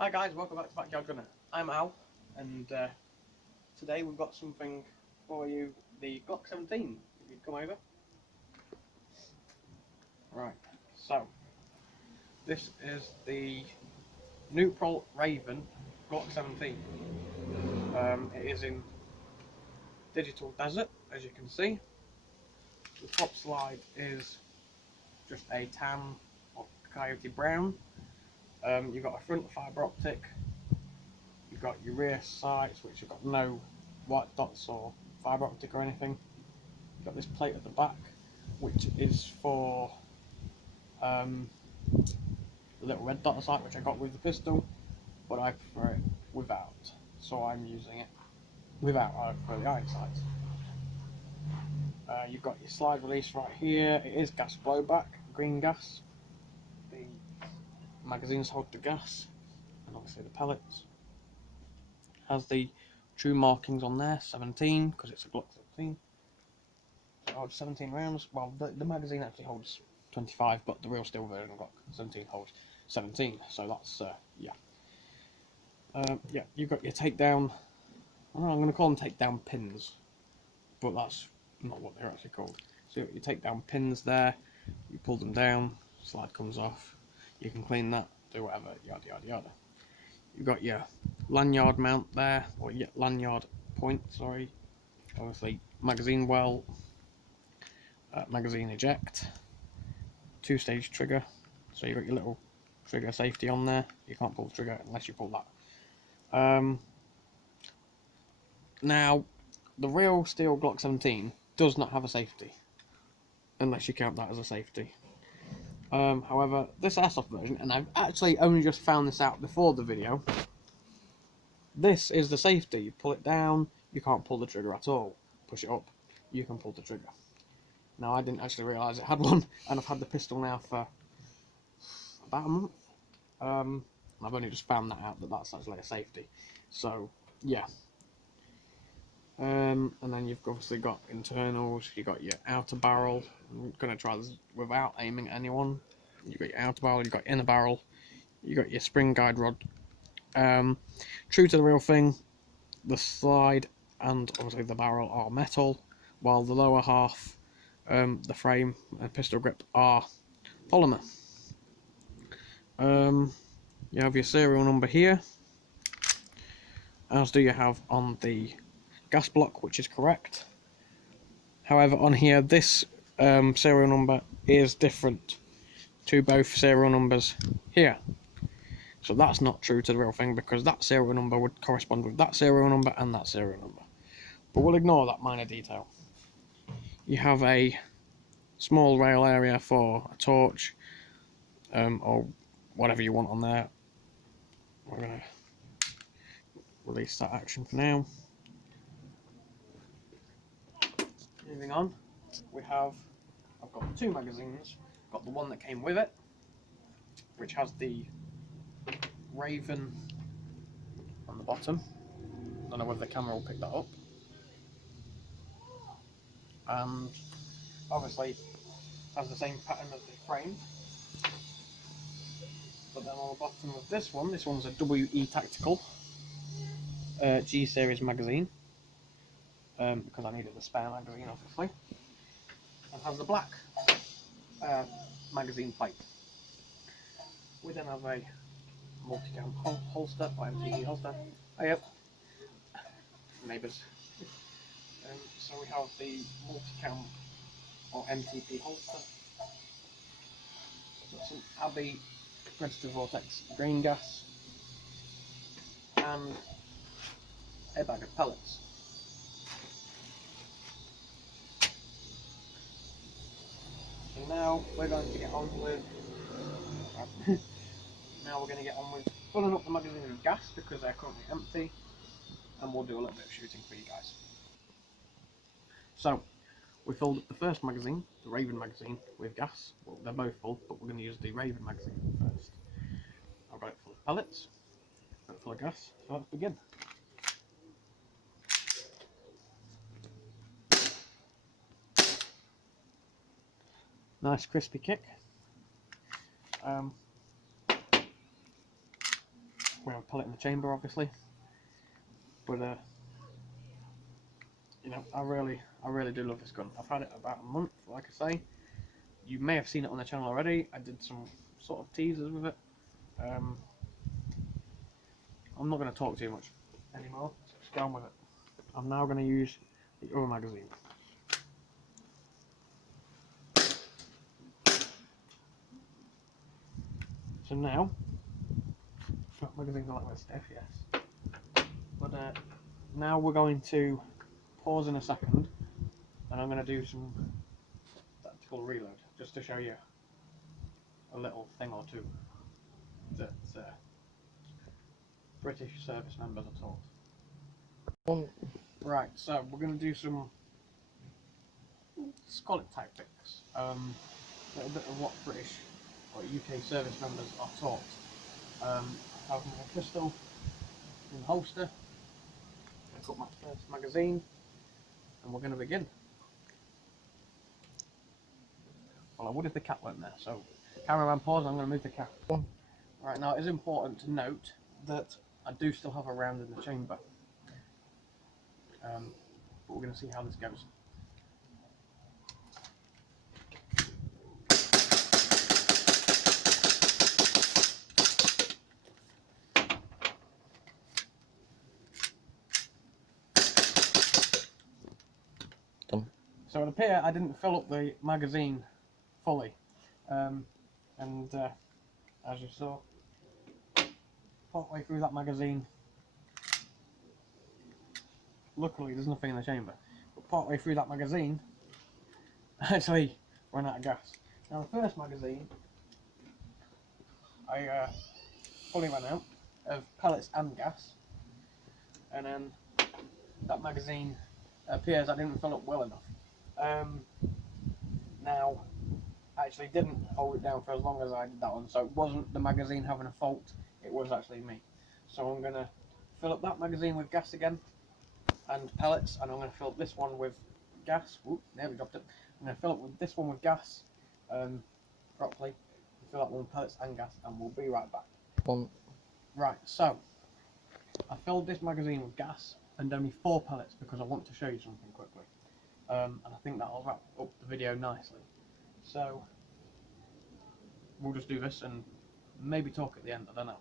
Hi guys, welcome back to Backyard Gunner. I'm Al, and today we've got something for you, the Glock 17, if you'd come over. Right, so this is the neutral Raven Glock 17. It is in digital desert, as you can see. The top slide is just a tan or coyote brown. You've got a front fibre optic. You've got your rear sights, which have got no white dots or fibre optic or anything. You've got this plate at the back, which is for the little red dot sight, which I got with the pistol, but I prefer it without, so I'm using it without for the iron sights. You've got your slide release right here. It is gas blowback, green gas. The magazines hold the gas, and obviously the pellets. Has the true markings on there, 17, because it's a Glock 17. It holds 17 rounds. Well, the magazine actually holds 25, but the real steel version Glock 17 holds 17. So that's yeah. Yeah, you've got your takedown. I'm going to call them takedown pins, but that's not what they're actually called. So you take down pins there. You pull them down. Slide comes off. You can clean that. Do whatever. Yada yada yada. You've got your lanyard mount there, or your lanyard point, sorry. Obviously, magazine well, magazine eject, two-stage trigger. So you've got your little trigger safety on there. You can't pull the trigger unless you pull that. Now, the real steel Glock 17 does not have a safety, unless you count that as a safety. However, this Airsoft version, and I've actually only just found this out before the video, this is the safety. You pull it down, you can't pull the trigger at all. Push it up, you can pull the trigger. Now, I didn't actually realise it had one, and I've had the pistol now for about a month. I've only just found that out, that that's actually a safety. So, yeah. And then you've obviously got internals, you've got your outer barrel. I'm going to try this without aiming at anyone. You've got your outer barrel, you've got inner barrel, you've got your spring guide rod. True to the real thing, the slide and obviously the barrel are metal, while the lower half, the frame and pistol grip are polymer. You have your serial number here, as do you have on the gas block, which is correct. However, on here, this serial number is different to both serial numbers here. So that's not true to the real thing, because that serial number would correspond with that serial number and that serial number. But we'll ignore that minor detail. You have a small rail area for a torch, or whatever you want on there. We're going to release that action for now. Moving on, I've got two magazines. I've got the one that came with it, which has the Raven on the bottom. I don't know whether the camera will pick that up. And obviously has the same pattern as the frame. But then on the bottom of this one's a WE Tactical G series magazine. Because I needed a spare magazine, obviously, and has the black magazine plate. We then have a multi-cam holster, or MTP holster. Oh yep, neighbours. So we have the multi-cam or MTP holster. Got some Abbey Predator Vortex green gas and a bag of pellets. Now we're going to get on with filling up the magazine with gas, because they're currently empty, and we'll do a little bit of shooting for you guys. So we filled up the first magazine, the Raven magazine, with gas. Well, they're both full, but we're going to use the Raven magazine first. I've got it full of pellets, got it full of gas, so let's begin. Nice crispy kick. We have a pellet in the chamber, obviously, but you know, I really do love this gun. I've had it about a month, like I say. You may have seen it on the channel already. I did some sort of teasers with it. I'm not going to talk too much anymore, so just go on with it. I'm now going to use the other magazine. So now, magazines are like this stiff, yes. But now we're going to pause in a second, and I'm going to do some tactical reload, just to show you a little thing or two that British service members are taught. Right, so we're going to do some, let's call it tactics, a little bit of what British or UK service members are taught. I have my pistol in the holster, I've got my first magazine, and we're going to begin. Well, I would if the cat weren't there, so cameraman pause, I'm going to move the cat. Right, now it is important to note that I do still have a round in the chamber, but we're going to see how this goes. So it appears I didn't fill up the magazine fully, and as you saw, partway through that magazine, luckily there's nothing in the chamber, but partway through that magazine, I actually ran out of gas. Now the first magazine, I fully ran out of pellets and gas, and then that magazine appears I didn't fill up well enough. Now, I actually didn't hold it down for as long as I did that one, so it wasn't the magazine having a fault, it was actually me. So I'm going to fill up that magazine with gas again, and pellets, and I'm going to fill up this one with gas. Oop, nearly dropped it. I'm going to fill up with this one with gas properly, fill that one with pellets and gas, and we'll be right back. Right, so I filled this magazine with gas and only 4 pellets because I want to show you something quickly. And I think that'll wrap up the video nicely. So we'll just do this and maybe talk at the end, I don't know.